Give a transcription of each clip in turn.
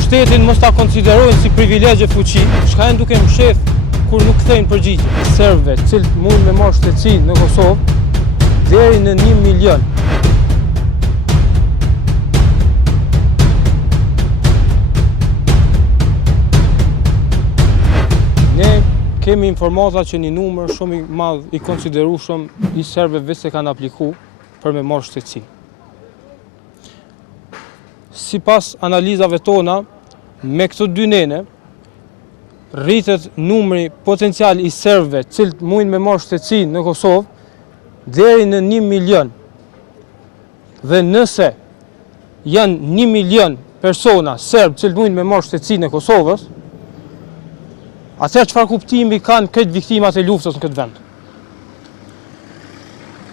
pushtetin mos ta konsiderojnë si privilegje fuqi, çka janë duke mshef kur nuk kthejnë përgjigje. Serbëve, të cilët mundin me marrë shtetësi në Kosovë deri në 1 milion. Ne kemi informata që një numër shumë i madh i konsiderueshëm i serbëve se kanë aplikuar për me marrë shtetësi. Sipas analizave tona, me këto dy nene, rritet numri potencial i serbëve cilët mundin me marrë shtetësi në Kosovë deri në 1 milion. Dhe nëse janë 1 milion persona serbë cilët mundin me marrë shtetësi në Kosovës, atëherë çfarë kuptimi kanë këtë viktimat e luftës në këtë vend?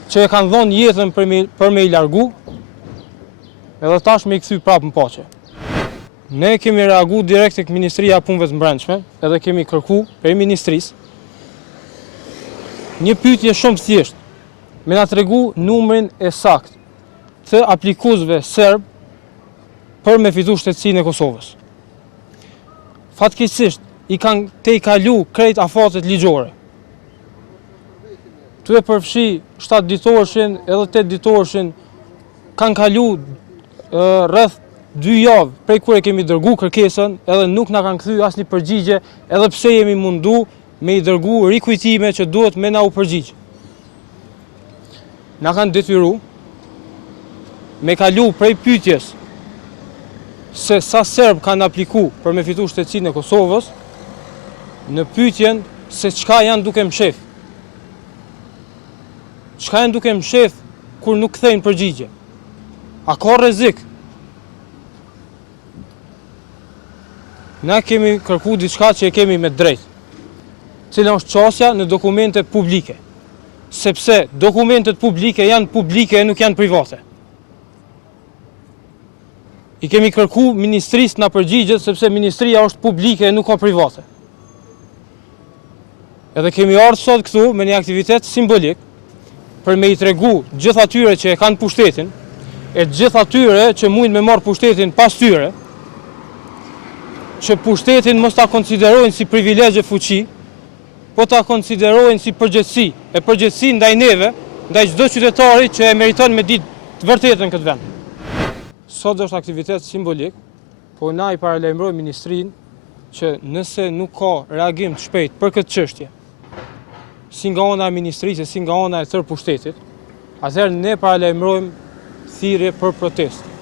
Që e kanë dhënë jetën për me i largu, edhe tash me i kthy prapë në paqe. Ne kemi reagu direkt tek Ministria e Punëve të Brendshme, edhe kemi kërku prej ministrisë një pyetje shumë thjeshtë, me na tregu numrin e saktë të aplikuesve serb për me fitu shtetësinë e Kosovës. Fatkeqësisht i kanë te i kalu krejt afatet ligjore. Tu e përfshi 7 ditorshin edhe 8 ditorshin kanë kalu rreth 2 javë prej kur e kemi dërgu kërkesën edhe nuk na kanë kthy asnjë përgjigje, edhe pse jemi mundu me i dërgu rikujtime që duhet me na u përgjigj. Na kanë detyru me kalu prej pyetjes se sa serb kanë apliku për me fitu shtetësinë e Kosovës në pyetjen se çka janë duke mshef. Çka janë duke mshef kur nuk kthejnë përgjigje? A ka rrezik? Na kemi kërku diçka që e kemi me drejt, cila është çështja në dokumente publike, sepse dokumentet publike janë publike e nuk janë private. I kemi kërku ministrisë na përgjigjet sepse ministria është publike e nuk ka private. Edhe kemi ardhur sot këtu me një aktivitet simbolik për me i tregu gjithë atyre që e kanë pushtetin, e gjithë atyre që mundin me marrë pushtetin pas tyre, që pushtetin mos ta konsiderojnë si privilegje fuqi, po ta konsiderojnë si përgjegjësi, e përgjegjësi ndaj neve, ndaj çdo qytetari që e meriton me ditë të vërtetën këtë vend. Sot është aktivitet simbolik, po na i paralajmërojmë ministrinë që nëse nuk ka reagim të shpejt për këtë çështje, si nga ana e ministrisë, si nga ana e tërë pushtetit, atëherë ne paralajmërojmë thirrje për protestë.